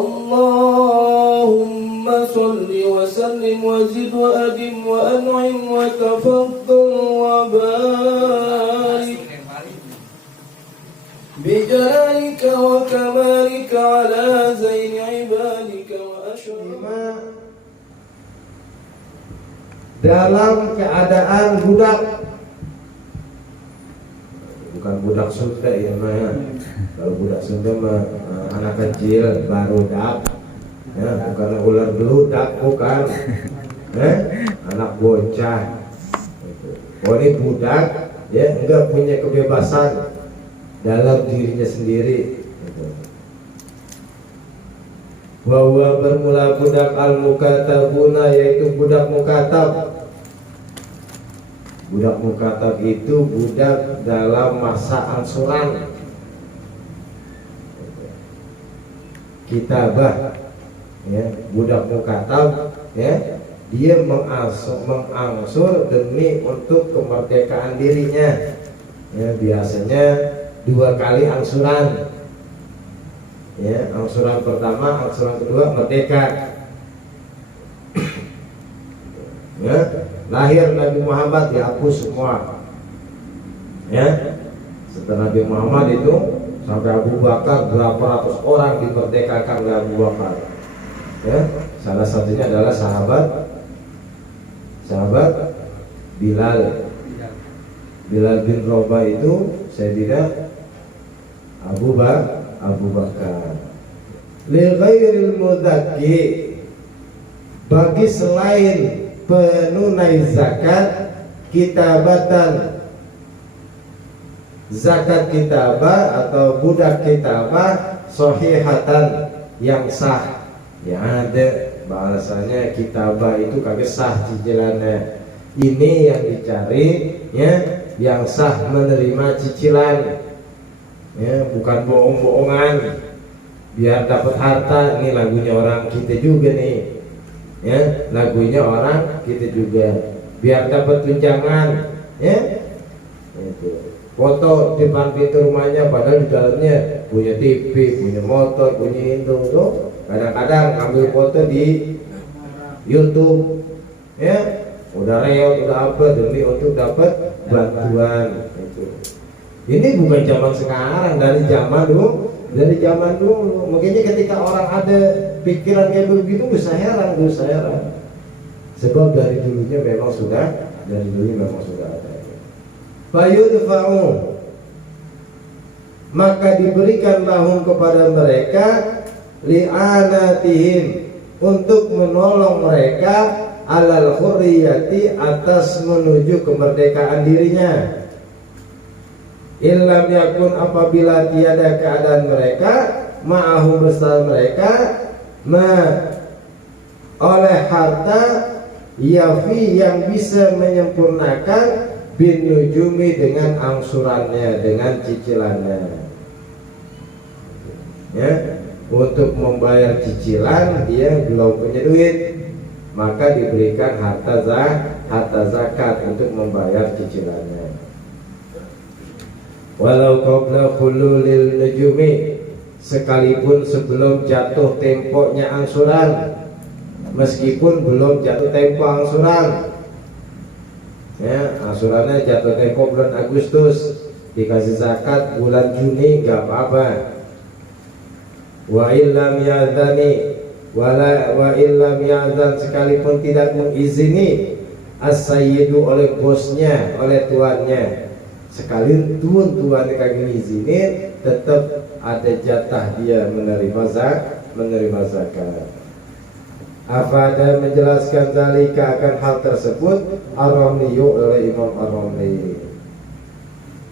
Allahumma salli wa sallim wa zid wa adim wa an'im wa tafaddal wa barik bijalalika wa kamalika ala zaini ibadika wa ashraf. Dalam keadaan budak, bukan budak Sunda ya mah. Kalau budak Sunda mah anak kecil baru dak, ya bukan ular beludak, bukan, anak bocah. Oh ini budak, ya enggak punya kebebasan dalam dirinya sendiri. Bahwa bermula budak al-mukatabuna, yaitu budak mukatab. Budak mukatab itu budak dalam masa angsuran. Kitabah, ya, budak mukatab, ya, dia mengangsur demi untuk kemerdekaan dirinya. Ya, biasanya 2 kali angsuran. Ya, angsuran pertama, angsuran kedua merdeka. Ya, lahir Nabi Muhammad dihapus semua. Ya, setelah Nabi Muhammad itu sampai Abu Bakar berapa ratus orang dimerdekakan oleh Abu Bakar. Ya, salah satunya adalah sahabat Bilal bin Rabah itu Sayyidina Abu Bakar. Li ghairil mudakki, bagi selain penunai zakat, kitabatan, zakat kitabah atau budak kitabah sahihatan, yang sah. Ya ada bahasanya kitabah itu kagak sah cicilannya. Ini yang dicari, ya, yang sah menerima cicilan. Ya, bukan bohong-bohongan biar dapat harta. Ini lagunya orang kita juga nih, ya, lagunya orang kita juga biar dapat tunjangan, ya. Itu foto depan pintu rumahnya padahal di dalamnya punya TV, punya motor, punya itu tuh. Kadang-kadang ambil foto di YouTube, ya, udah reot, udah apa demi untuk dapat bantuan. Itu ini bukan zaman sekarang, dari zaman dulu. Makanya ketika orang ada pikiran kayak begitu, bisa heran. Sebab dari dulunya memang sudah ada. Fayudfa'u, maka diberikan lahum kepada mereka, li'anatihim, untuk menolong mereka, alal hurriyati, atas menuju kemerdekaan dirinya. Illam yakun, apabila tiada keadaan mereka, ma'ahum, bersama mereka, oleh harta, yafi, yang bisa menyempurnakan, bin nujumi, dengan angsurannya, dengan cicilannya. Ya, untuk membayar cicilan dia belum punya duit, maka diberikan harta zakat untuk membayar cicilannya. Walau qabla khululil nujumi, sekalipun sebelum jatuh temponya angsuran, meskipun belum jatuh tempo angsuran, ya, angsurannya jatuh tempo bulan Agustus, dikasih zakat bulan Juni nggak apa-apa. Wa illam ya'dzani, wa illam ya'dzan, sekalipun tidak mengizini, as-sayyidu, oleh bosnya, oleh tuannya. Sekali tuannya kagak ngizinin, tetap ada jatah dia menerima zakat. Apa ada menjelaskan zalika, akan hal tersebut, Ar-Ramliyu, oleh Imam Ar-Ramli.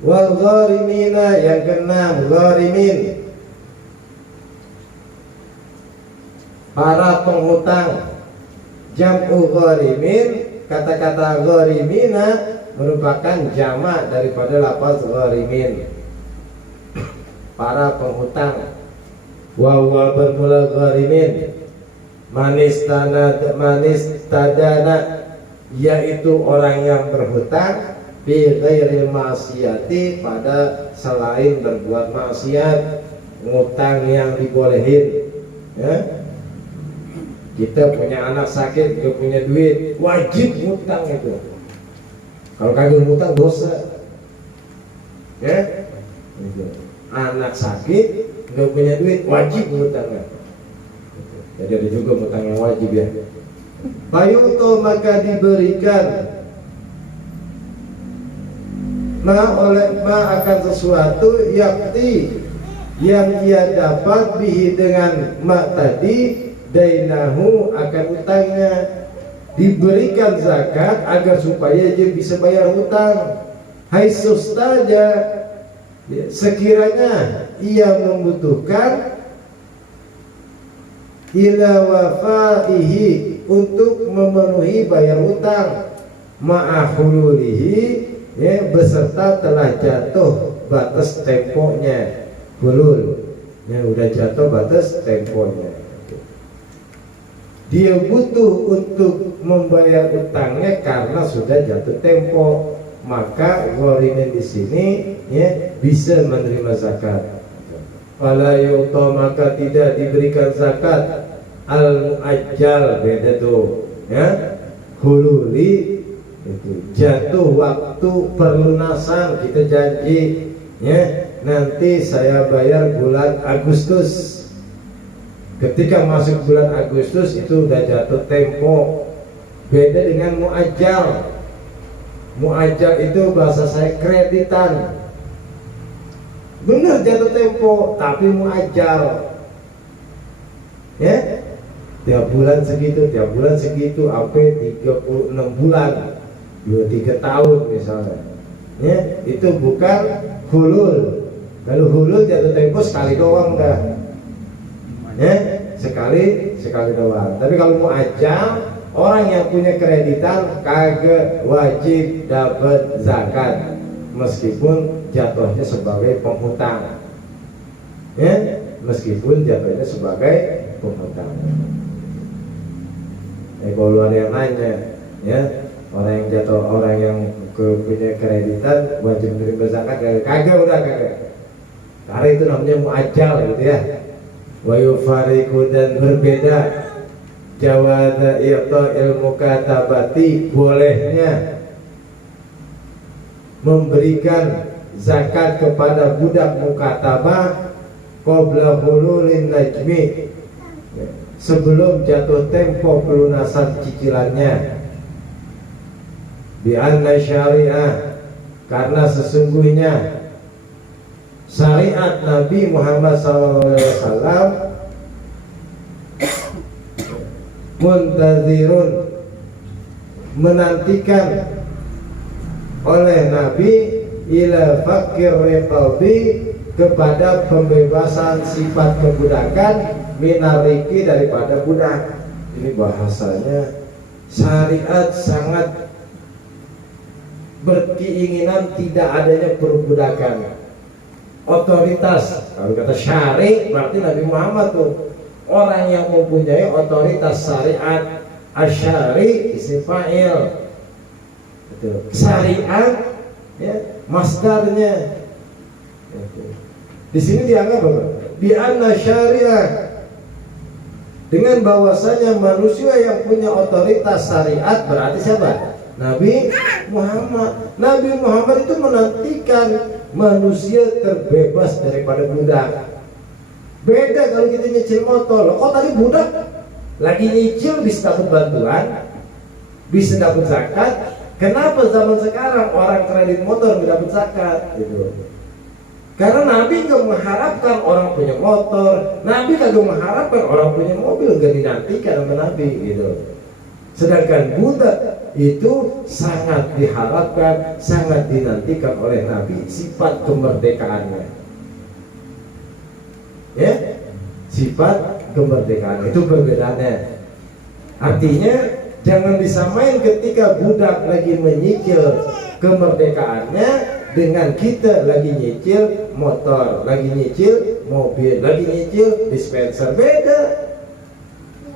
Wal gharimina, yang keenam, gharimin, para penghutang. Jam'u gharimin, kata-kata gharimina merupakan jamak daripada lafaz gharimin, para penghutang. Wa huwa, bermula gharimin, manis tadana, yaitu orang yang berhutang, bi ghairil ma'siyati, pada selain berbuat maksiat, ngutang yang dibolehin. Ya, kita punya anak sakit, gak punya duit, wajib ngutang itu. Kalau kagak ngutang dosa. Ya, gitu. Anak sakit, gak punya duit, wajib ngutang. Jadi ada juga ngutang yang wajib ya. Fayu'to maka diberikan ma akan sesuatu yakti yang ia dapat bihi dengan ma tadi dainahu akan utangnya, diberikan zakat agar supaya dia bisa bayar utang. Hai sustaja, sekiranya ia membutuhkan ila wafaihi untuk memenuhi bayar utang ma'ahululihi ya, beserta telah jatuh batas temponya. Hulul ya, udah jatuh batas temponya, dia butuh untuk membayar utangnya karena sudah jatuh tempo, maka ghorimin di sini ya bisa menerima zakat. Fala yu'ta maka tidak diberikan zakat al muajjal, beda tuh ya. Hululi itu jatuh waktu perlunasan, kita janji ya nanti saya bayar bulan Agustus. Ketika masuk bulan Agustus itu udah jatuh tempo. Beda dengan muajjal. Muajjal itu bahasa saya kreditan. Benar jatuh tempo, tapi muajjal. Ya, tiap bulan segitu, sampai 36 bulan, 2-3 tahun misalnya. Ya, itu bukan hulul. Kalau hulul jatuh tempo sekali doang dah. Ya, sekali doang. Tapi kalau muajjal, orang yang punya kreditan kagak wajib dapat zakat meskipun jatuhnya sebagai penghutang. Ya, meskipun jatuhnya sebagai penghutang. Kalau ada yang nanya, ya, orang yang punya kreditan wajib menerima zakat, kagak. Karena itu namanya muajjal gitu ya. Wa yufariqu, dan berbeda jawaza i'ta'il mukatabati, bolehnya memberikan zakat kepada budak mukatabah qabla hululin najmi, sebelum jatuh tempo pelunasan cicilannya. Bi anna syariah, karena sesungguhnya syariat Nabi Muhammad SAW muntazirun, menantikan oleh Nabi ila fakir riqabi, kepada pembebasan sifat kebudakan minariki, daripada budak. Ini bahasanya syariat sangat berkeinginan tidak adanya perbudakan. Otoritas, kalau kata syari berarti Nabi Muhammad tuh orang yang mempunyai otoritas syariat. Asyari isim fa'il, syariat ya masdarnya. Di sini dianggap apa? Bi anna syariah, dengan bahwasanya manusia yang punya otoritas syariat berarti siapa? Nabi Muhammad. Nabi Muhammad itu menantikan manusia terbebas daripada budak. Beda kalau kita nyicil motor. Kok tadi budak lagi nyicil bisa dapat bantuan, bisa dapat zakat. Kenapa zaman sekarang orang kredit motor nggak dapat zakat? Gitu. Karena Nabi nggak mengharapkan orang punya motor, Nabi kagak mengharapkan orang punya mobil, nggak dinantikan sama Nabi gitu. Sedangkan budak itu sangat diharapkan, sangat dinantikan oleh Nabi, sifat kemerdekaannya. Ya, sifat kemerdekaan itu perbedaannya. Artinya jangan disamain ketika budak lagi menyicil kemerdekaannya dengan kita lagi nyicil motor, lagi nyicil mobil, lagi nyicil dispenser. Beda.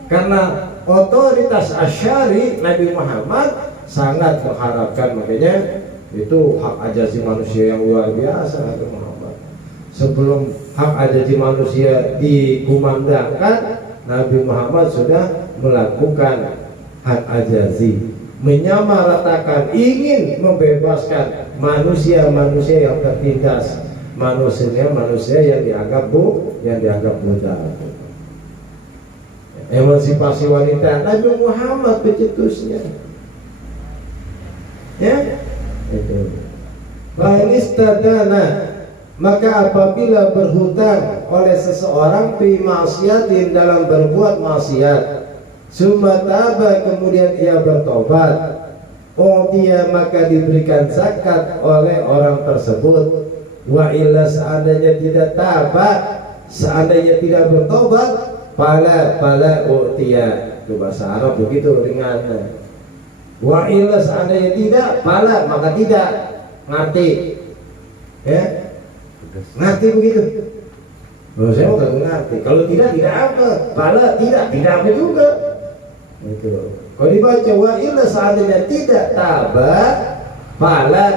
Karena otoritas asyari Nabi Muhammad sangat mengharapkan, makanya itu hak ajazi manusia yang luar biasa Nabi Muhammad. Sebelum hak ajazi manusia dikumandangkan, Nabi Muhammad sudah melakukan hak ajazi, menyamaratakan, ingin membebaskan manusia-manusia yang tertindas, manusia yang dianggap budak. Emansipasi wanita, Nabi Muhammad pencetusnya. Ya, itu. Fa'inistadana, maka apabila berhutang oleh seseorang fi maksiatin, dalam berbuat maksiat, summa taba, kemudian ia bertobat, dia maka diberikan zakat oleh orang tersebut. Wa illa, seandainya tidak tabat, seandainya tidak bertobat, pala dia, itu bahasa Arab begitu ringannya. Wa illa, seandainya tidak, pala maka tidak, ngerti ya, ngerti begitu. Saya mau ngerti, kalau tidak apa, pala tidak apa juga. Itu kalau dibaca wa illa, seandainya tidak tabat, pala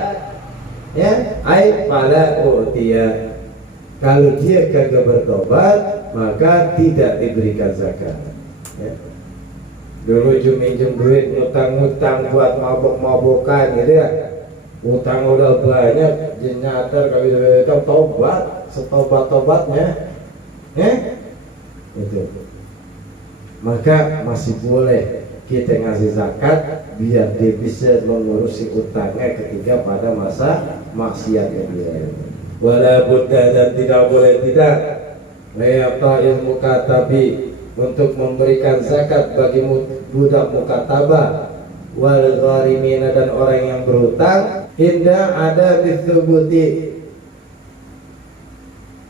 ya, ai pala dia, kalau dia kagak bertobat maka tidak diberikan zakat ya. Dulu minjem duit, ngutang-ngutang buat mabok-mabokan gitu ya, utang udah banyak, jenyatar kalau bisa tobat, setobat-tobatnya ya, itu maka masih boleh kita ngasih zakat biar dia bisa mengurusi utangnya ketika pada masa maksiatnya dia. Wala budda, dan tidak boleh tidak layaqa'il mukatabi, untuk memberikan zakat bagi budak mukatabah, wal gharimina, dan orang yang berhutang, indah ada dithubuti,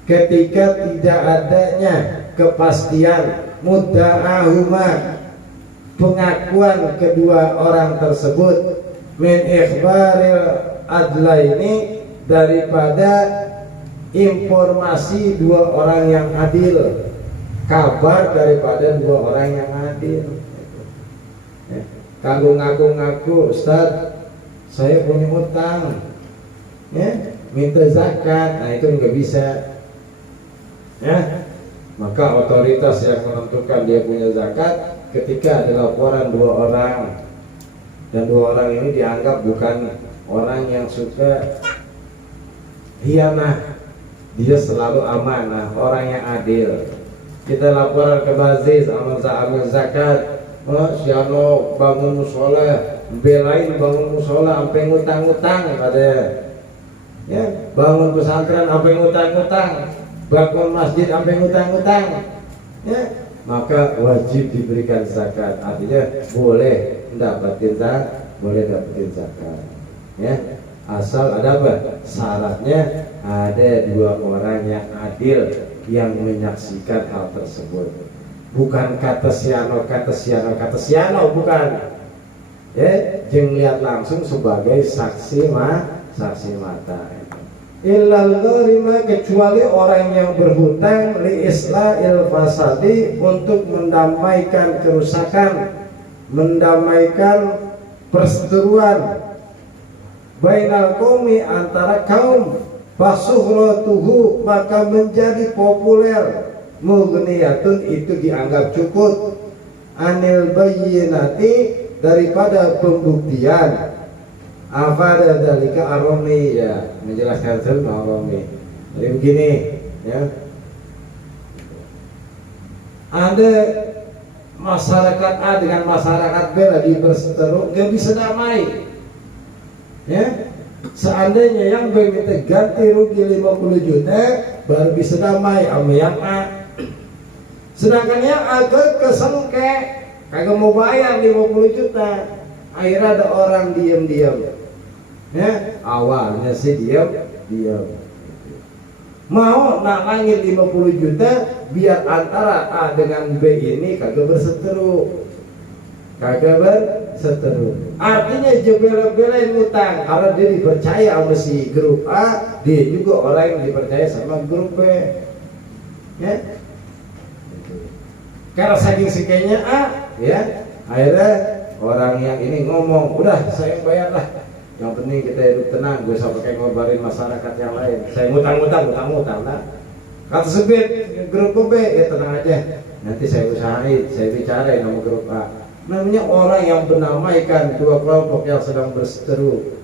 ketika tidak adanya kepastian mudda'ahuma, pengakuan kedua orang tersebut, min ikhbaril adlaini, daripada informasi dua orang yang adil, kabar daripada dua orang yang adil. Kanggo ngaku-ngaku, Ustaz saya punya utang ya, minta zakat, nah itu nggak bisa ya. Maka otoritas yang menentukan dia punya zakat ketika ada laporan dua orang, dan dua orang ini dianggap bukan orang yang suka hianah, dia selalu amanah, orang yang adil. Kita laporan ke Baziz, amil zakat, si ano bangun musola, belain bangun musola sampai ngutang-ngutang katanya ya, bangun pesantren sampai ngutang-ngutang, bangun masjid sampai ngutang-ngutang ya, maka wajib diberikan zakat. Artinya boleh dapetin zakat ya, asal ada apa? Syaratnya ada dua orang yang adil yang menyaksikan hal tersebut, bukan kata siano, bukan ya, jangan lihat langsung sebagai saksi mata. Illal gharima, kecuali orang yang berhutang, li islahil fasadi, untuk mendamaikan kerusakan, mendamaikan perseteruan, bainal qaumi, antara kaum, fasuhratuhu, maka menjadi populer, mughniyatun, itu dianggap cukup, anil bayyinati, daripada pembuktian. Afada dalika ar-Rumi, ya, menjelaskan film ar-Rumi. Jadi begini ya, ada masyarakat A dengan masyarakat B lagi berseteru, gak bisa damai ya. Seandainya yang B minta ganti rugi 50 juta baru bisa damai sama yang A, sedangkan yang A kesengke kagak mau bayar 50 juta. Akhirnya ada orang diam-diam ya, awalnya sih diam mau nalangin 50 juta biar antara A dengan B ini kagak berseteru. Artinya jebel-belain utang, karena dia dipercaya sama si grup A, dia juga orang yang dipercaya sama grup B ya. Karena saking sikainya A ya, akhirnya orang yang ini ngomong, udah saya bayar lah, yang penting kita hidup tenang, gue usah pakai ngorbanin masyarakat yang lain, saya ngutang lah. Kata sebut grup B, ya tenang aja, Nanti saya usahain, saya bicara nama grup A. Namanya orang yang menamaikan dua kelompok yang sedang berseteru.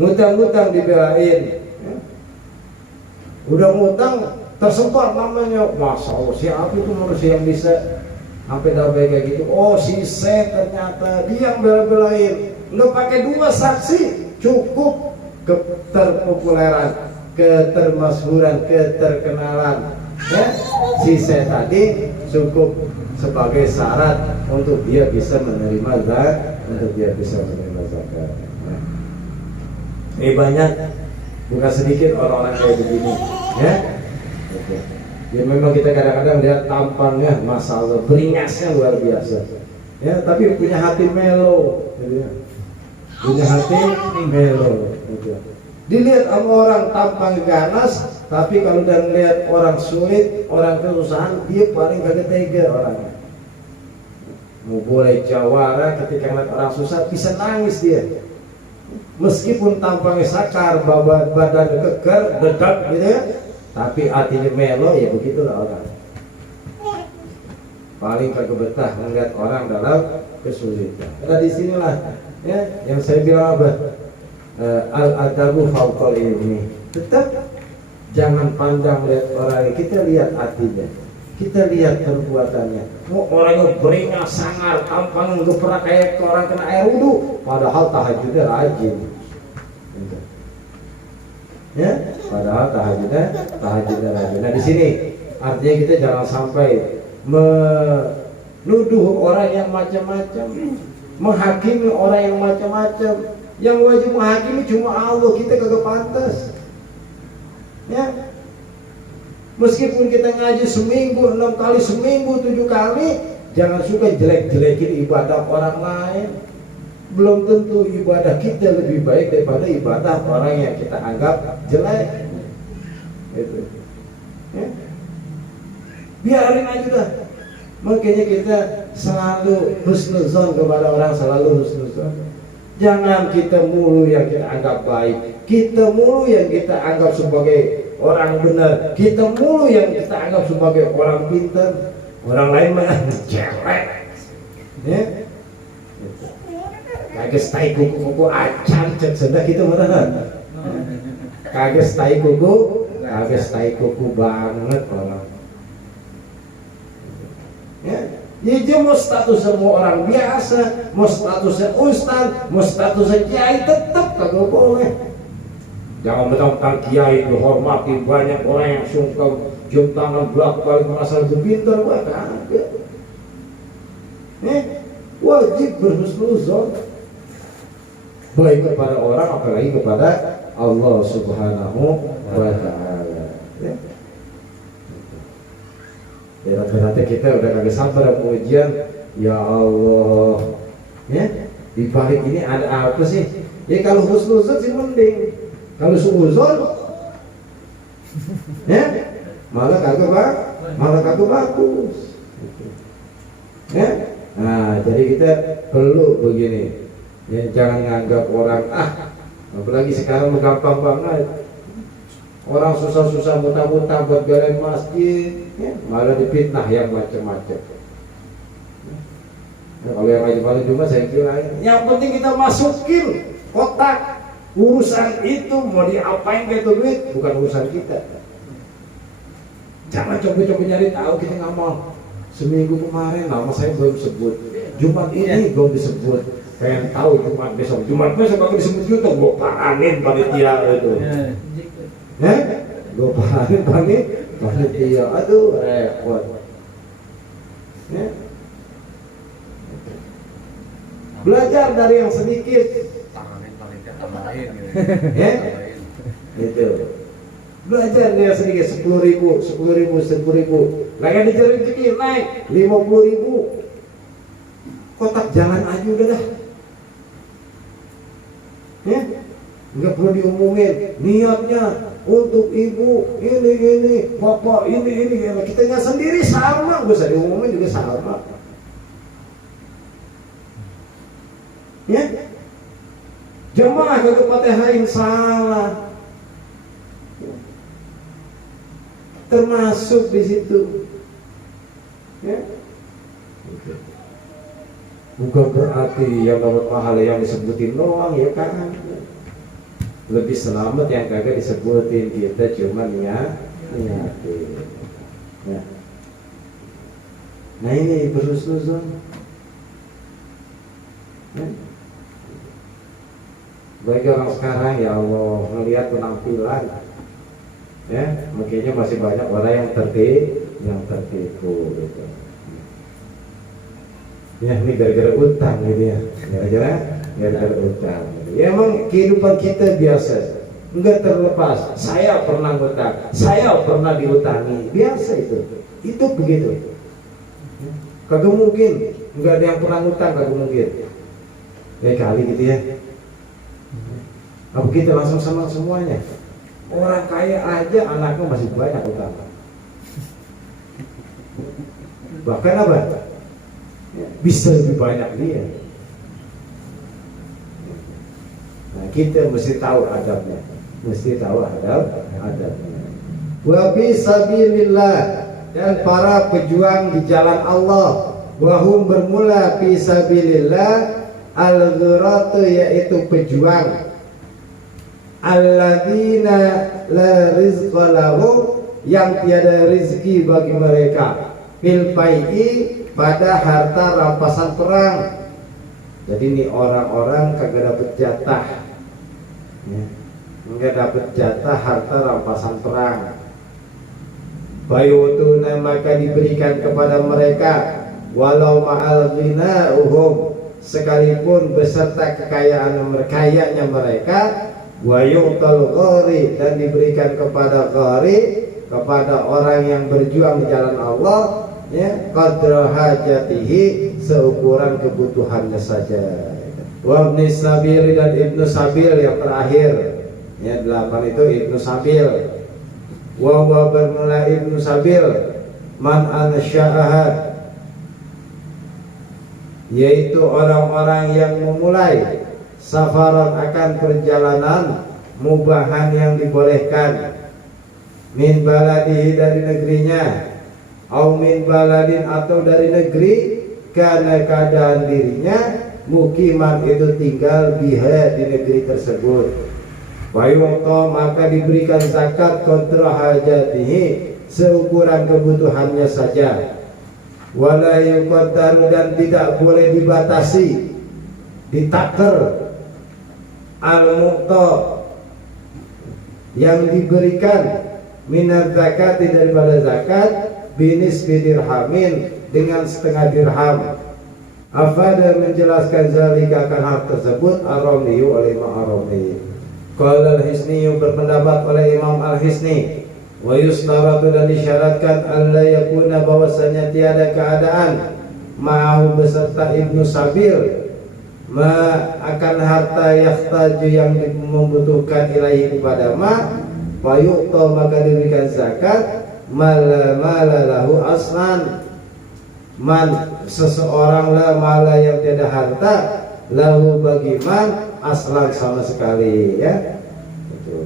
Ngutang-ngutang dibelain. Ya. Udah ngutang tersebar namanya. Masya Allah, siapa itu manusia yang bisa sampai dapat kayak gitu? Oh, si C ternyata dia yang bela-belain. Nggak pakai dua saksi, cukup keterpopuleran, ketermasyhuran, keterkenalan. Ya, si C tadi cukup sebagai syarat untuk dia bisa menerima zakat, Nah, ini banyak, bukan sedikit orang-orang kayak begini, ya. Oke. Ya memang kita kadang-kadang lihat tampangnya, masalah beringasnya luar biasa, ya. Tapi punya hati melo, gitu ya. Punya hati melo, gitu. Dilihat sama orang tampang ganas, tapi kalau udah melihat orang sulit, orang kesusahan, dia paling kagak tega orangnya. Mau boleh jawara ketika ngeliat orang susah, bisa nangis dia. Meskipun tampangnya sakar, badan keker, dedak gitu ya, tapi hatinya melo, ya begitulah orang. Paling kagak betah melihat orang dalam kesulitan. Karena disinilah ya yang saya bilang apa? Al-adabu fauqal ilmi. Tetap jangan pandang lihat orang, kita lihat hatinya, kita lihat perbuatannya. Oh, orangnya beringas sangar, tampang nggak kayak orang kena air wudhu, padahal tahajudnya rajin. Ya, padahal tahajudnya rajin. Nah di sini artinya kita jangan sampai menuduh orang yang macam-macam, menghakimi orang yang macam-macam. Yang wajib menghakimi cuma Allah, kita kagak pantas. Ya, meskipun kita ngaji seminggu 6 kali, seminggu 7 kali, jangan suka jelek-jelekin ibadah orang lain. Belum tentu ibadah kita lebih baik daripada ibadah orang yang kita anggap jelek. Itu. Ya. Biarin aja dah. Makanya kita selalu husnuzon kepada orang, selalu husnuzon. Jangan kita mulu yang kita anggap baik, kita mulu yang kita anggap sebagai orang benar, kita mulu yang kita anggap sebagai orang pintar, orang lain mah jelek. Ya, kagak stay kuku acan cek sendak kita mana? Kagak stay kuku banget orang. Ya. Ya dia mau status semua orang biasa, mau statusnya ustaz, mau statusnya kiai, tetap kagak boleh. Jangan mentang-mentang kiai dihormati, banyak orang yang sungkem, cium tangan bolak-balik merasa lebih pintar, kagak. Wajib berhusnuzon baik kepada orang, apalagi kepada Allah Subhanahu wa Ta'ala. Ya. Ya ternyata kita udah kagak sabar ujian. Ya Allah, ya di balik ini ada apa sih? Ya kalau husnuzon sih mending, kalau suuzon ya malah kagak bagus. Ya, nah jadi kita perlu begini, ya jangan nganggap orang apalagi sekarang gampang banget. Orang susah-susah muntah-muntah buat belain masjid, ya, malah dipitnah yang macam-macam. Nah, kalau yang wajib cuma saya kira yang penting kita masukin kotak urusan itu mau diapain ke itu duit, bukan urusan kita. Jangan coba-coba nyari tahu, kita nggak mau. Seminggu kemarin nama saya belum sebut, Jumat ini belum disebut. Pengen tahu Jumat besok kalau disebut juga gue paranin panitia itu. Gue paranin panitia, aduh repot. Belajar dari yang sedikit. Itu. Belajar dari yang sedikit, 10.000. Lagi dicari rezeki naik 50.000. Kotak jalan aja udah dah. Ya, nggak perlu diumumin niatnya untuk ibu ini, bapak ini. Kita nggak sendiri sama, nggak usah diumumin juga sama. Ya, jemaah kagak Fatihah salah, termasuk di situ. Ya. Bukan berarti yang dapat pahala yang disebutin doang ya kan. Lebih selamat yang kagak disebutin, kita cuma niatin. Ya. Nah ini berhusnuzon. Ya. Bagi orang sekarang ya Allah melihat penampilan, ya mungkinnya masih banyak orang yang tertipu gitu. Ya ini gara-gara utang gitu ya, gara-gara utang. Ya emang kehidupan kita biasa, enggak terlepas. Saya pernah utang, saya pernah diutangi, biasa itu begitu. Kagak mungkin, enggak ada yang pernah utang, kagak mungkin. Kayak kali gitu ya. Apa kita langsung sama semuanya? Orang kaya aja anaknya masih banyak utang. Bahkan apa? Bisa lebih banyak dia. Nah, kita mesti tahu adabnya, adabnya. Wa fisabilillah, dan para pejuang di jalan Allah. Wahum bermula fisabilillah, al-ghuratu yaitu pejuang. Alladzina la rizqa lahum, yang tiada rizki bagi mereka. Fil fai'i, pada harta rampasan perang. Jadi ini orang-orang kagak dapat jatah, ya. Enggak dapat jatah harta rampasan perang. Bayutuna, maka diberikan kepada mereka, walau ma'al ghina'uhum, sekalipun beserta kekayaan kayanya mereka. Wayu'tal ghari, dan diberikan kepada ghari, kepada orang yang berjuang di jalan Allah, ya, qadra hajatihi, seukuran kebutuhannya saja. Wa ibnu sabil, dan ibnu sabil yang terakhir, ya 8 itu ibnu sabil. Wa bermula ibnu sabil man ansya'aha, yaitu orang-orang yang memulai safaran akan perjalanan mubahan yang dibolehkan, min baladihi, dari negerinya, au min baladin, atau dari negeri, karena keadaan dirinya mukiman itu tinggal biha, di negeri tersebut. Wayu'ta, maka diberikan zakat kontra hajatihi, seukuran kebutuhannya saja. Wala yuqaddaru, dan tidak boleh dibatasi, ditaker, al-mu'ta, yang diberikan, minat zakat, daripada zakat, binis bidirhamin, dengan setengah dirham. Afada, menjelaskan zalika, akan hal tersebut, ar-Ramliyu oleh Imam ar-Ramli. Qala al-Hisni, berpendapat oleh Imam al-Hisni, wa yustaratu, dan disyaratkan, alla yakuna, bahwasanya tiada keadaan, ma'ahu, beserta ibnu sabil, akan harta yahtaju, yang membutuhkan ilahi kepada fayu'ta, maka diberikan zakat, mala lahu aslan, seseorang la mala, yang tiada harta, lahu bagi aslan, sama sekali, ya.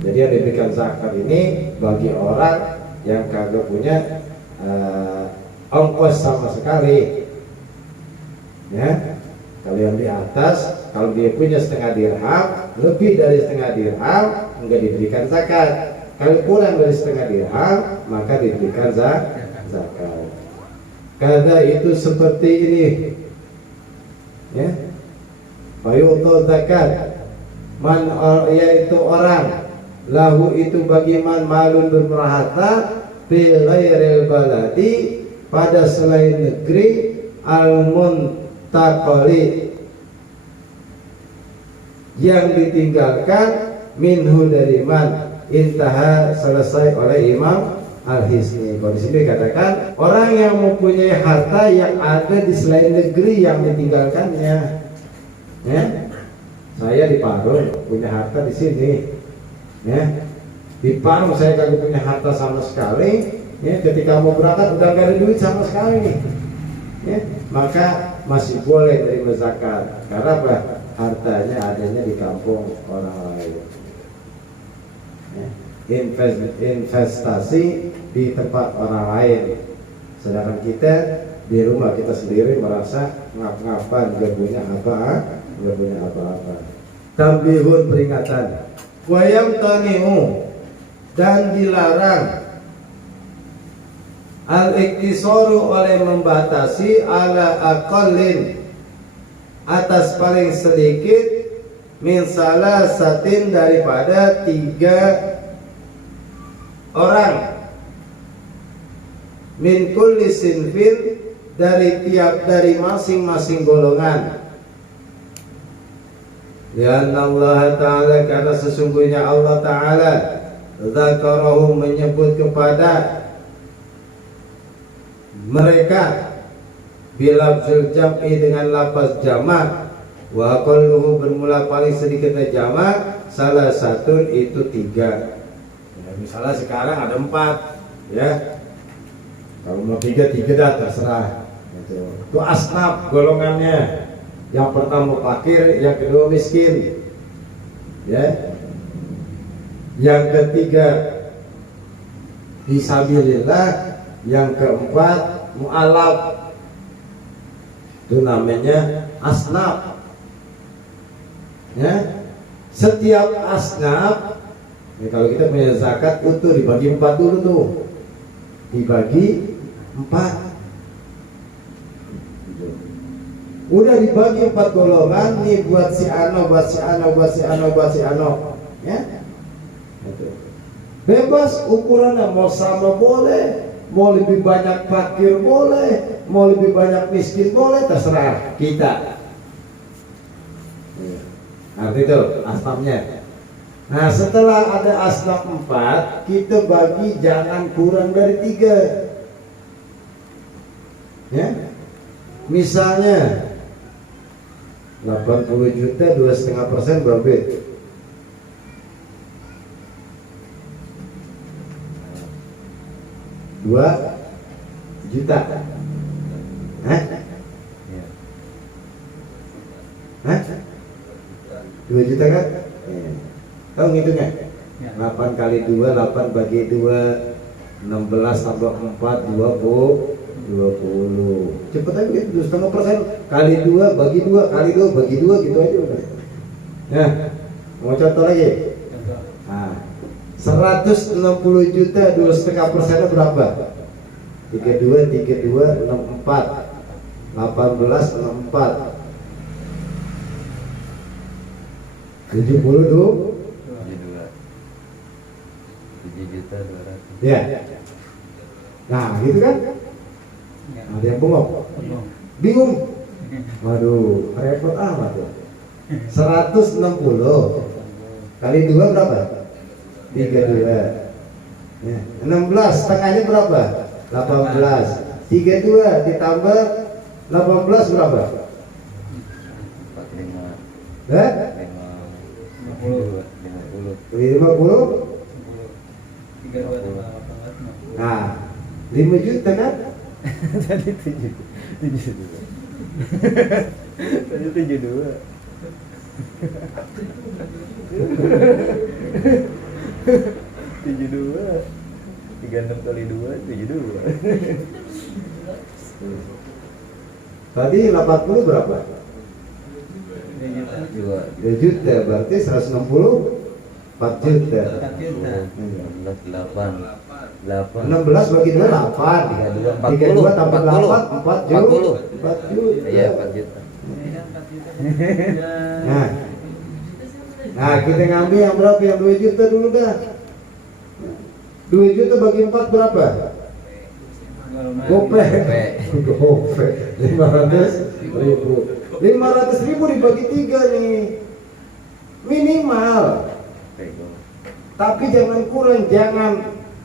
Jadi yang diberikan zakat ini bagi orang yang kagak punya ongkos sama sekali, ya. Kalau yang di atas, kalau dia punya setengah dirham, lebih dari setengah dirham, enggak diberikan zakat. Kalau kurang dari setengah dirham, maka diberikan zakat. Karena itu seperti ini, ya. Fayu'ta zakat, man, yaitu orang, lahu itu bagi man, malun, berharta, fi ghairil baladi, pada selain negeri, al-muntaqali, yang ditinggalkan, minhu, dari man. Intaha, selesai oleh Imam al-Hisni. Kalau di sini katakan orang yang mempunyai harta yang ada di selain negeri yang ditinggalkannya, ya. Saya di Parung punya harta di sini, ya. Di Parung saya kagak punya harta sama sekali, ya. Ketika mau berangkat udah gak ada duit sama sekali, ya. Maka masih boleh terima zakat. Karena apa? Hartanya adanya di kampung orang lain, ya. Investasi di tempat orang lain, sedangkan kita di rumah kita sendiri merasa ngap-ngapan, gak punya apa-apa. Tambihun, peringatan. Wayam taniu, dan dilarang al-iktisaru oleh membatasi ala aqallin, atas paling sedikit, min salasatin, daripada 3 orang, min kulli sinfin, dari masing-masing golongan. Ya Allah Ta'ala, karena sesungguhnya Allah Ta'ala dzakarahu, menyebut kepada mereka bilafzul jam'i, dengan lafaz jamak, wa aqalluhu, bermula paling sedikitnya jamak, salah satu itu 3. Ya, misalnya sekarang ada 4, ya. Kalau mau 3 dah, terserah. Itu asnaf golongannya. Yang pertama fakir, yang kedua miskin, ya. Yang ketiga fisabilillah, yang keempat mu'alaf. Itu namanya asnaf, ya. Setiap asnaf, ya, kalau kita punya zakat utuh dibagi 4 dulu tuh, dibagi 4. Udah dibagi 4 golongan nih, buat si ano, buat si ano, buat si ano, buat si ano, ya. Bebas ukurannya, mau sama boleh, mau lebih banyak fakir boleh, mau lebih banyak miskin boleh, terserah kita. Arti itu asnafnya. Nah, setelah ada asnaf 4, kita bagi jangan kurang dari 3, ya. Misalnya 80 juta, 2,5% berapa? 2 juta. Hah? 2 juta kan? Tahu ngitungnya? 8 kali 2, 8 bagi 2, 16 tambah 4, 20. Cepet aja gitu, 2,5% kali 2 bagi 2 kali 2 bagi 2, gitu aja udah. Ya, mau contoh lagi. Nah, 160 juta, 2,5%-nya berapa? 32, 64, 18, 64, 72, 7 juta 200. Ya. Nah, gitu kan? Ada yang bingung. Waduh, repot amat ya. 160 kali 2 berapa? 32. Ya. 16 setengahnya berapa? 18. 32 ditambah 18 berapa? 45. 50. Nah, 5 juta kan? Tadi 72. Tadi 72. 36 kali 2 72. Tadi 80 berapa? 2 juta, berarti 160 4 juta. 16 bagi 2 8. 32 tambah 8 4 juta. 4 juta. Iya, 4 juta. Nah, kita ngambil yang berapa? Yang 2 juta dulu dah. 2 juta bagi 4 berapa? Gope. 500 ribu dibagi 3 nih. Minimal. Tapi jangan kurang, jangan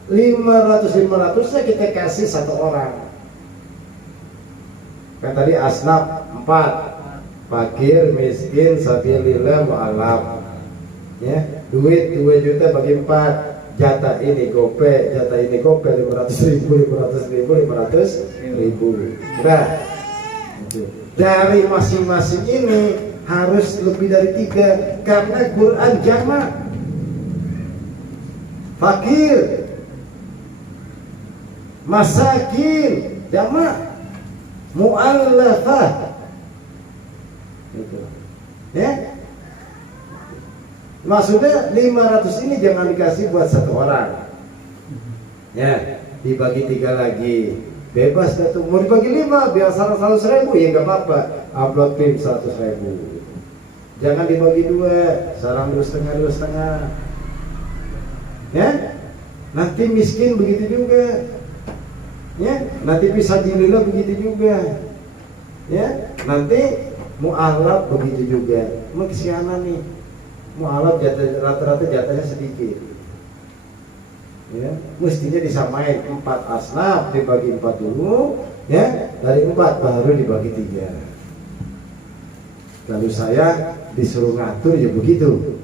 500 kita kasih 1 orang. Kan tadi asnaf 4, fakir, miskin, sabilillah, mu'alaf. Ya, duit 2 juta bagi 4, jatah ini gope, 500 ribu. Nah, dari masing-masing ini harus lebih dari 3, karena Quran jamak. Fakir, masakin, jamak. mu'allafah. Gitu. Ya. Maksudnya 500 ini jangan dikasih buat satu orang. Ya, dibagi 3 lagi. Bebas dah tuh. Mau dibagi 5 biar 100.000 ya nggak apa-apa. Upload pin 100.000. Jangan dibagi 2, sarang 2,5. Ya, nanti miskin begitu juga. Ya, nanti fisabilillah begitu juga. Ya, nanti mu'alaf begitu juga. Emang kesianan nih. Mu'alaf rata-rata jatahnya sedikit. Ya, mestinya disamain 4 asnaf dibagi 4 dulu, ya, dari 4 baru dibagi 3. Kalau saya disuruh ngatur ya begitu.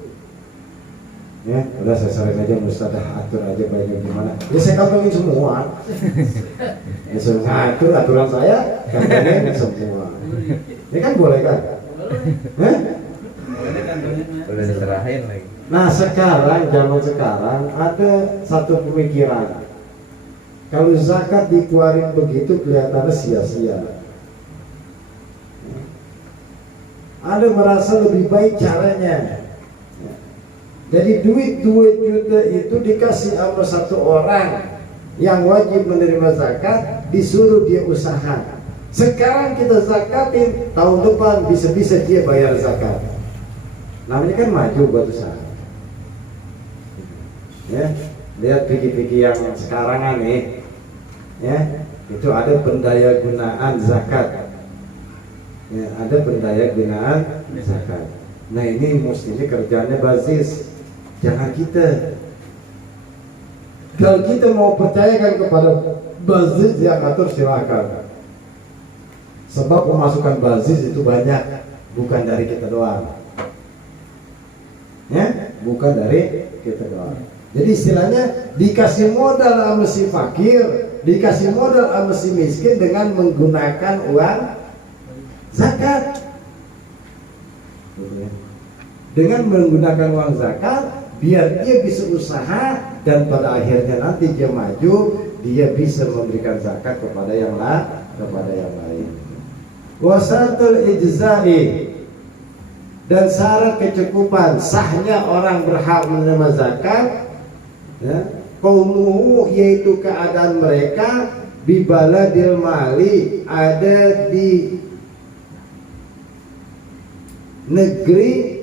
Ya, udah saya saranin aja Mustadah atur aja baiknya gimana. Ya saya kantongin semua. Ya suruh ngatur aturan saya kantongin semua. Ini kan boleh kan? Hah? Udah diserahin lagi. Nah sekarang, zaman sekarang ada satu pemikiran. Kalau zakat dikeluarin begitu kelihatannya sia-sia. Ada merasa lebih baik caranya. Jadi duit 2 juta itu dikasih sama satu orang yang wajib menerima zakat, disuruh dia usaha. Sekarang kita zakatin, tahun depan bisa-bisa dia bayar zakat. Namanya kan maju buat usaha. Ya, lihat pikir-pikir yang sekarang nih, ya, itu ada pendaya gunaan zakat. Ya, ada pendaya gunaan zakat. Nah ini mestinya kerjanya basis. Jangan kita. Kalau kita mau percayakan kepada basis yang atur silakan. Sebab pemasukan basis itu banyak, bukan dari kita doang. Ya, bukan dari kita doang. Jadi istilahnya dikasih modal sama si fakir, dikasih modal sama si miskin dengan menggunakan uang zakat. Dengan menggunakan uang zakat, biar dia bisa usaha dan pada akhirnya nanti dia maju, dia bisa memberikan zakat kepada yang lain. Wasatul ijza'i, dan syarat kecukupan sahnya orang berhak menerima zakat, ya, qaumuhu, yaitu keadaan mereka bibaladil mali, ada di negeri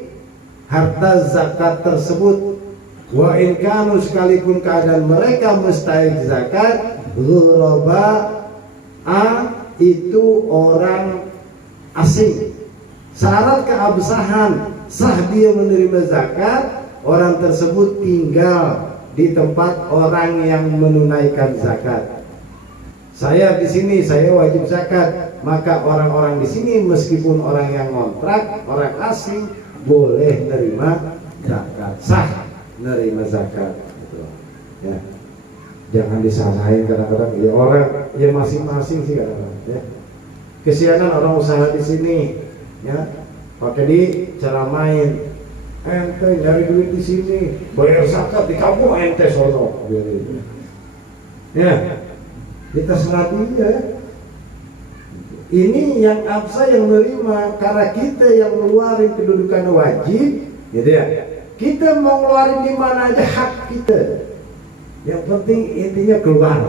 harta zakat tersebut. Wa in kanu, sekalipun keadaan mereka mustahik zakat, ghuraba, itu orang asing. Syarat keabsahan sah dia menerima zakat, orang tersebut tinggal di tempat orang yang menunaikan zakat. Saya di sini, saya wajib zakat, maka orang-orang di sini meskipun orang yang ngontrak, orang asing, boleh nerima zakat, sah nerima zakat. Gitu. Ya. Jangan disalahin kadang-kadang. Ya orang, ya masing-masing sih kadang-kadang. Ya. Kesianan orang usaha di sini, ya, pakai di cara main. Ente nyari duit di sini, bayar zakat di kamu ente sono. Ya, kita serah dia. Ini yang absa yang menerima, karena kita yang ngeluarin kedudukan wajib, gitu ya. Kita mau ngeluarin di mana aja hak kita. Yang penting intinya keluar.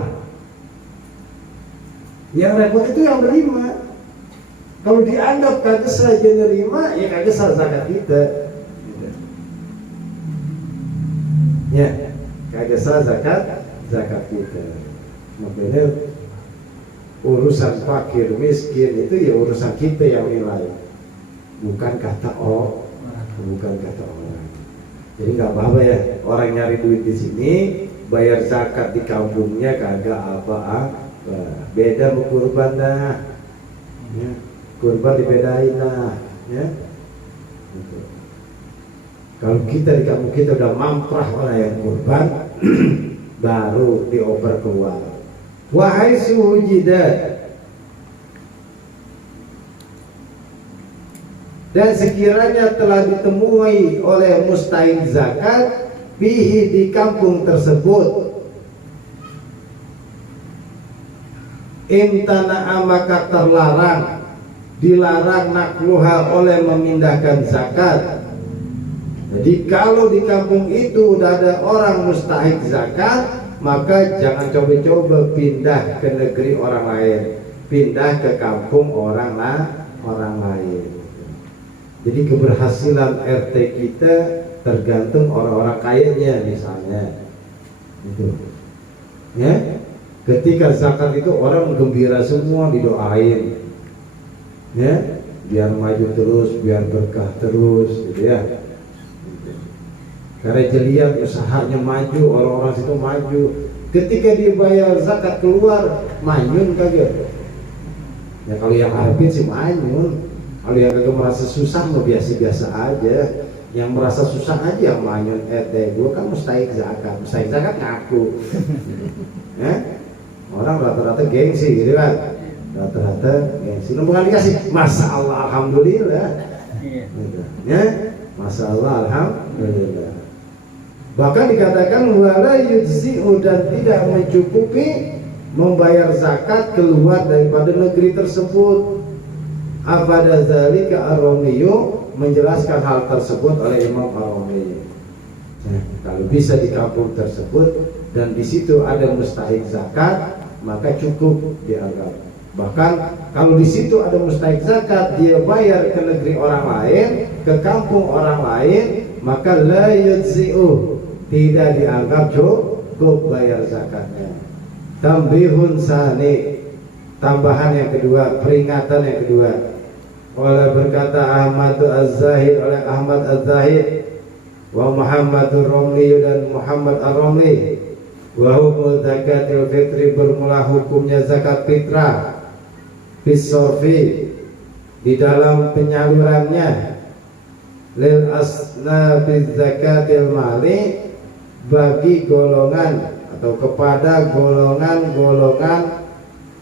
Yang repot itu yang menerima. Kalau dianggap kagak saja nerima, ya kagak sah zakat kita. Gitu. Ya, kagak sah zakat kita. Makanya urusan fakir miskin itu ya urusan kita yang nilai, bukan kata orang. Jadi nggak apa-apa ya orang nyari duit di sini, bayar zakat di kampungnya kagak apa-apa. Beda sama kurban dah, ya. Kurban dibedain dah, ya. Gitu. Kalau kita di kampung kita udah mamprah orang yang kurban, baru dioper keluar. Wahai suhujidat, dan sekiranya telah ditemui oleh mustahik zakat bihi, di kampung tersebut, imtana'a maka terlarang, dilarang nakluha oleh memindahkan zakat. Jadi kalau di kampung itu udah ada orang mustahik zakat, maka jangan coba-coba pindah ke negeri orang lain, pindah ke kampung orang lain. Jadi keberhasilan RT kita tergantung orang-orang kayanya misalnya, gitu. Ya, ketika zakat itu orang gembira semua, didoain, ya, biar maju terus, biar berkah terus, gitu ya. Karena dilihat usahanya maju, orang-orang situ maju. Ketika dibayar zakat keluar, manyun kagak? Ya kalau yang arifin sih manyun. Kalau yang kagak merasa susah, mau biasa-biasa aja. Yang merasa susah aja yang manyun. Gue kan mustahik zakat ngaku. Orang rata-rata gengsi gitu kan, rata-rata gengsi. Bukan dikasih, Masya Allah, Alhamdulillah. Ya, Masya Allah, Alhamdulillah. Bahkan dikatakan wala yujzi'u, dan tidak mencukupi membayar zakat keluar daripada negeri tersebut. Abada zalika ar-Ramiyu, menjelaskan hal tersebut oleh Imam Ar-Rami. Nah, kalau bisa di kampung tersebut dan di situ ada mustahik zakat, maka cukup dianggap. Bahkan kalau di situ ada mustahik zakat, dia bayar ke negeri orang lain, ke kampung orang lain, maka la yujzi'u, tidak dianggap cukup bayar zakatnya. Tambihun sani, tambahan yang kedua, peringatan yang kedua. Oleh berkata Ahmad Az-Zahid, oleh Ahmad Az-Zahid, wa Muhammadur Romli, dan Muhammad Ar-Romli, wa hukum zakatil fitri, bermula hukumnya zakat fitrah, fisorfi, di dalam penyalurannya, lil asnafiz zakatil mali, bagi golongan atau kepada golongan-golongan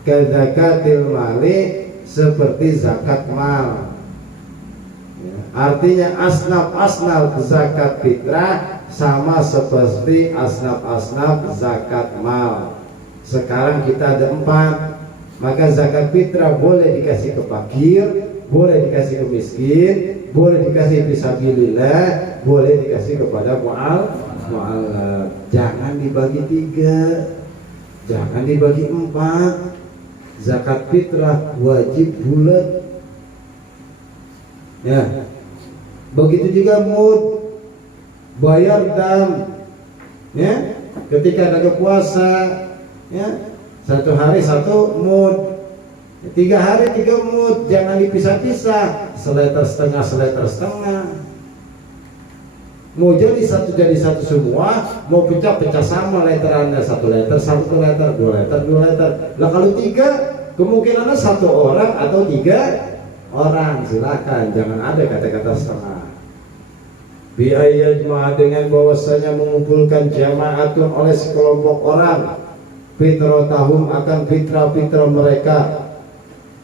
ke zakatil mali, seperti zakat mal. Ya, artinya asnaf-asnaf zakat fitrah sama seperti asnaf-asnaf zakat mal. Sekarang kita ada 4, maka zakat fitrah boleh dikasih ke fakir, boleh dikasih ke miskin, boleh dikasih fisabilillah, boleh dikasih kepada mu'allaf. Jangan dibagi 3, jangan dibagi 4. Zakat fitrah wajib bulat. Ya, begitu juga mud, bayar dam. Ya, ketika ada puasa, ya, 1 hari 1 mud, 3 hari 3 mud, jangan dipisah-pisah, seleter setengah. Mau jadi satu semua, mau pecah sama leterannya, 1 leter, 1 leter, 2 leter, 2 leter. Lah kalau 3, kemungkinannya 1 orang atau 3 orang. Silakan, jangan ada kata-kata setengah. Bi'ayyajmah, dengan bahwasanya mengumpulkan jama'atun oleh sekelompok orang, fitrotahum, akan fitrah-fitrah mereka,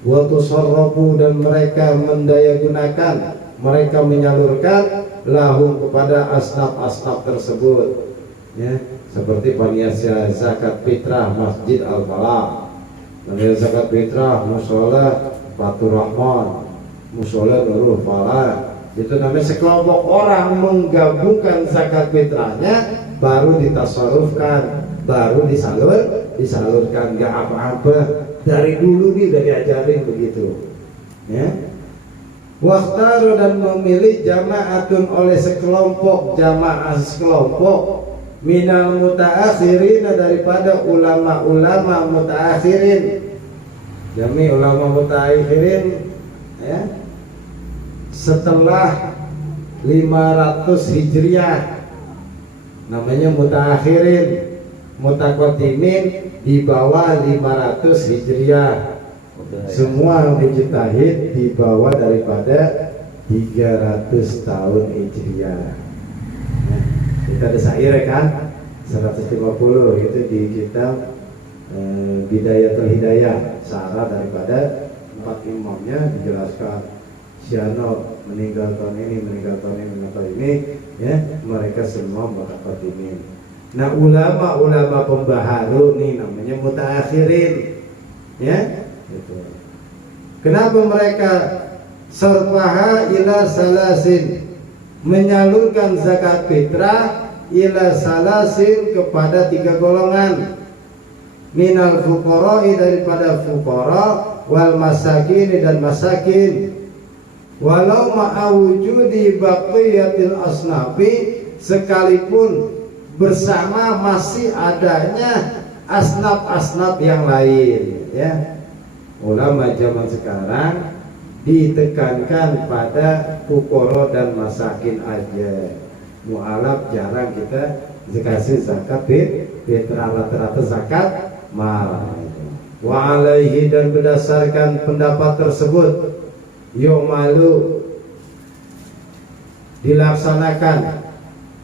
wa tusarrafu, dan mereka mendayagunakan, mereka menyalurkan lahum kepada asnaf-asnaf tersebut, ya, seperti panitia zakat fitrah Masjid Al-Falah, panitia zakat fitrah musola Batur Rahman, musola Nurul Falah. Itu namanya sekelompok orang menggabungkan zakat fitrahnya, baru ditasarufkan, baru disalurkan. Gak apa-apa, dari dulu nih udah diajarin begitu, ya. Waktaru, dan memilih jama'atun oleh sekelompok, jamaah sekelompok, minal mutaakhirin, daripada ulama-ulama mutaakhirin. Jami ulama mutaakhirin, ya, setelah 500 Hijriah namanya mutaakhirin. Mutaqaddimin di bawah 500 Hijriah. Semua mujtahid di bawah daripada 300 tahun Hijriah. Nah, kita ada syair kan, 150 itu di kitab Bidayatul Hidayah. Syarat daripada 4 imamnya dijelaskan. Siano meninggal tahun ini, meninggal tahun ini, meninggal tahun ini, ya, mereka semua mutaqaddimin. Nah, ulama-ulama pembaharu nih namanya mutaakhirin. Ya, gitu. Kenapa mereka sarfaha ila salasin, menyalurkan zakat fitrah ila salasin kepada 3 golongan, minal fuqara'i, daripada fuqara, wal masakin, dan masakin, walau ma'awujudi baqiyatil asnafi, sekalipun bersama masih adanya asnaf-asnaf yang lain. Ya, ulama zaman sekarang ditekankan pada fuqara dan masakin aja. Mu'alaf jarang kita dikasih zakat fitrah, rata-rata zakat mal. Wa alaihi, dan berdasarkan pendapat tersebut, yu'malu, dilaksanakan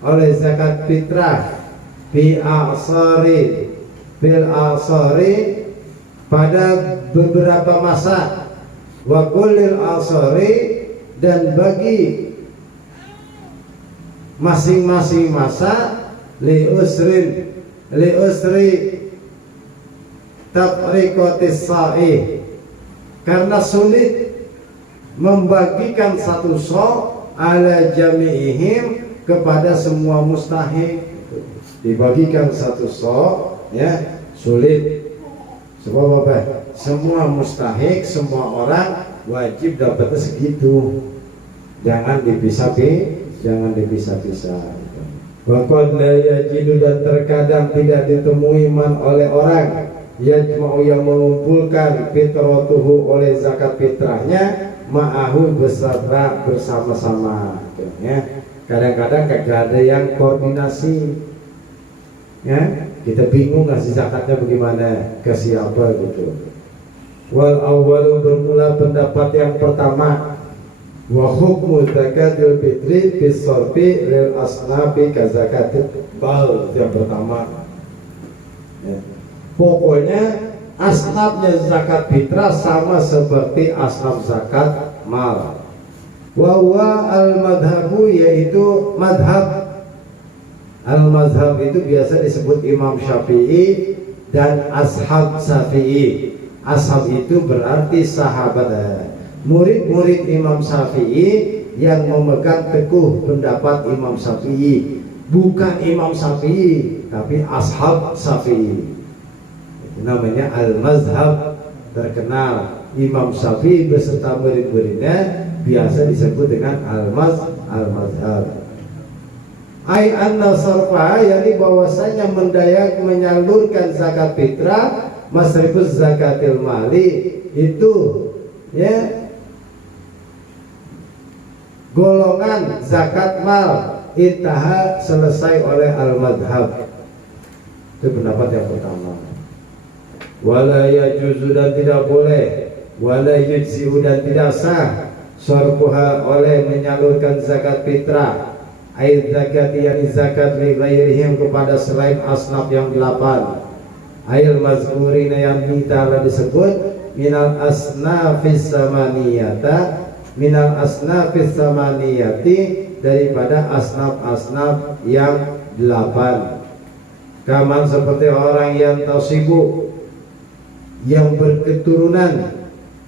oleh zakat fitrah bil asari, pada beberapa masa, wa kullil asari, dan bagi masing-masing masa, li usri tafriqatis sa'i, karena sulit membagikan satu so' ala jami'ihim, kepada semua mustahik. Dibagikan satu so', ya, sulit. Sebab apa? Semua mustahik, semua orang wajib dapatnya segitu. Jangan dipisah-pisah. Bahkan la yajidu, dan terkadang tidak ditemui man oleh orang yajma'u, yang mengumpulkan fitratuhu, oleh zakat fitrahnya, ma'ahu, beserta bersama-sama. Ya, kadang-kadang kagak ada yang koordinasi. Ya, kita bingung ngasih zakatnya bagaimana, ke siapa gitu. Wal awwalu, bermula pendapat yang pertama, wa hukmu zakatil fitri bis sarfi lil asnafi ka zakatil bal, yang pertama. Ya, pokoknya asnafnya zakat fitrah sama seperti asnaf zakat mal. Wa huwa al-madhabu, yaitu madhab. Al-madhab itu biasa disebut Imam Syafi'i dan Ashab Syafi'i. Ashab itu berarti sahabat, murid-murid Imam Syafi'i yang memegang teguh pendapat Imam Syafi'i. Bukan Imam Syafi'i, tapi Ashab Syafi'i. Itu namanya al-mazhab, terkenal. Imam Syafi'i beserta murid-muridnya biasa disebut dengan al-mazhab. Ai anna sarfa, yakni bahwasanya menyalurkan zakat fitrah, masrifuz zakatil mali, itu ya golongan zakat mal, intaha, selesai oleh al-madhab. Itu pendapat yang pertama. Wala yajuzu, dan tidak boleh, wala yujzi'u, dan tidak sah, sarfuha, oleh menyalurkan zakat fitrah, ai zakat, yakni zakat li ghairihim, kepada selain asnaf yang 8, ail mazkurina, yang telah disebut, minal asnafis samaniyati, daripada asnaf-asnaf yang 8. Kaman, seperti orang yang tasibu, yang berketurunan,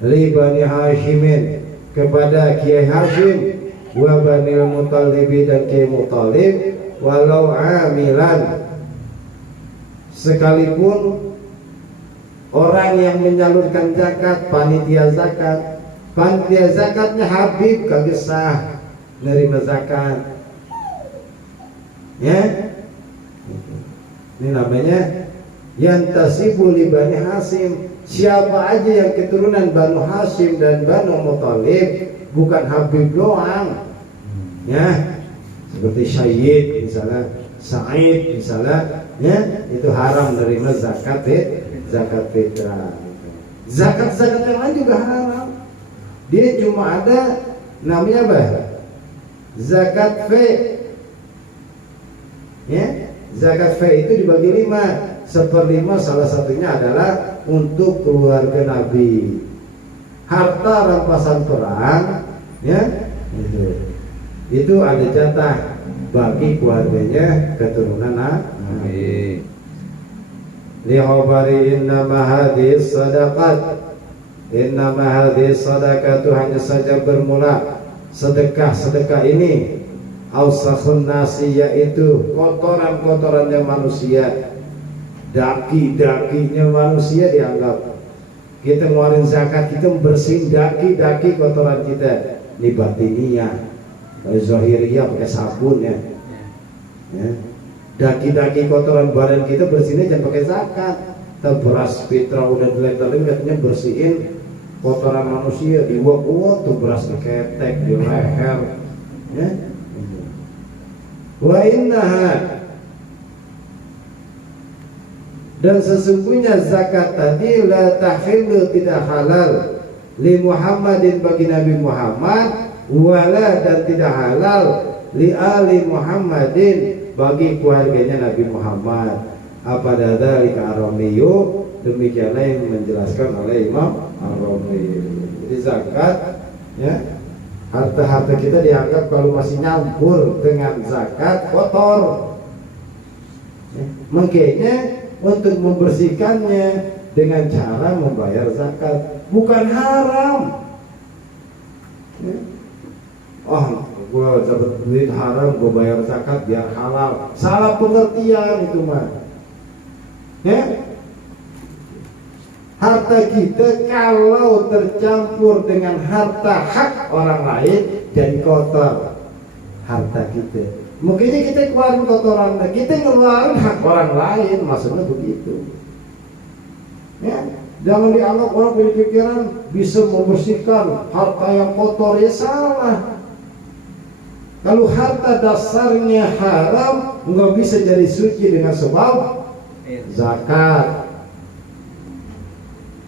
li Bani Hashimin, kepada Kiai Hashim, wa Banil Mutalibi, dan Kiai Mutalib, walau amilan, sekalipun orang yang menyalurkan zakat, panitia zakatnya Habib, kagak sah nerima zakat. Ya, ini namanya yantasibu li Bani Hashim. Siapa aja yang keturunan Banu Hashim dan Banu Muthalib, bukan Habib doang. Ya, seperti Syed misalnya, Said misalnya, ya, itu haram menerima zakat fitrah. Zakat yang lain juga haram. Dia cuma ada namanya apa? Zakat fi. Ya, zakat fi itu dibagi 5. 1/5 salah satunya adalah untuk keluarga Nabi. Harta rampasan perang, ya, itu ada jatah bagi keluarganya, keturunan Nabi. li khabari innama hadhihi sadaqat, innama hadhihi sadaqatu, hanya saja bermula sedekah ini, ausakhun nasi, yaitu kotorannya manusia, daki-dakinya manusia dianggap. Kita ngeluarin zakat, kita bersihin daki kotoran kita. Ini batiniyah, zahiriyah pakai sabun ya. Daki kotoran badan kita bersihin jangan pakai zakat. Kita beras fitrah udah dileng-leng, katanya bersihin kotoran manusia, diuap-uap tuh beras ketek di leher ya. Wa innaha, dan sesungguhnya zakat tadi la tahillu, tidak halal, li Muhammadin, bagi Nabi Muhammad, wala, dan tidak halal li ali Muhammadin, bagi keluarganya Nabi Muhammad. Apa dzalika Ar-Ramiyu, demikianlah yang menjelaskan oleh Imam Ar-Ramiyu. Jadi zakat ya, harta kita dianggap kalau masih nyampur dengan zakat kotor ya. Makanya untuk membersihkannya dengan cara membayar zakat, bukan haram ya. Oh, gua dapat duit haram, gua bayar zakat biar halal. Salah pengertian itu mah ya. Harta kita kalau tercampur dengan harta hak orang lain jadi kotor harta kita. Mungkin kita keluarin kotoran, kita ngeluarin hak orang lain, maksudnya begitu ya. Jangan dianggap orang punya pikiran bisa membersihkan harta yang kotor, ya salah. Kalau harta dasarnya haram, nggak bisa jadi suci dengan sebab zakat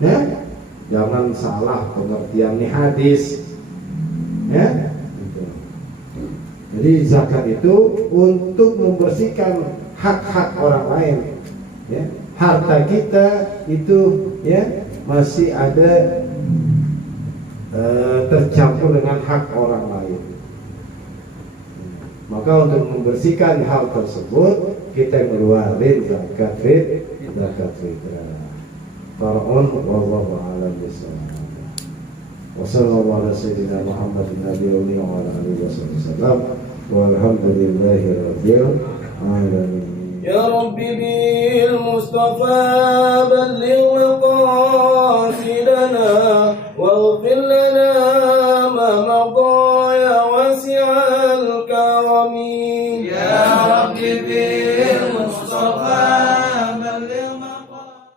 ya. Jangan salah pengertian nih hadis ya. Jadi zakat itu untuk membersihkan hak-hak orang lain ya. Harta kita itu ya masih ada tercampur dengan hak orang lain. Maka untuk membersihkan hal tersebut kita ngeluarin zakat fitrah. Far'un wallahu a'lam bishawab. Wa sallallahu ala sayyidina Muhammadin nabiyyi wa ala alihi wasallam. Walhamdulillahi rabbil alamin. Ya Rabbi bil Mustafa balligh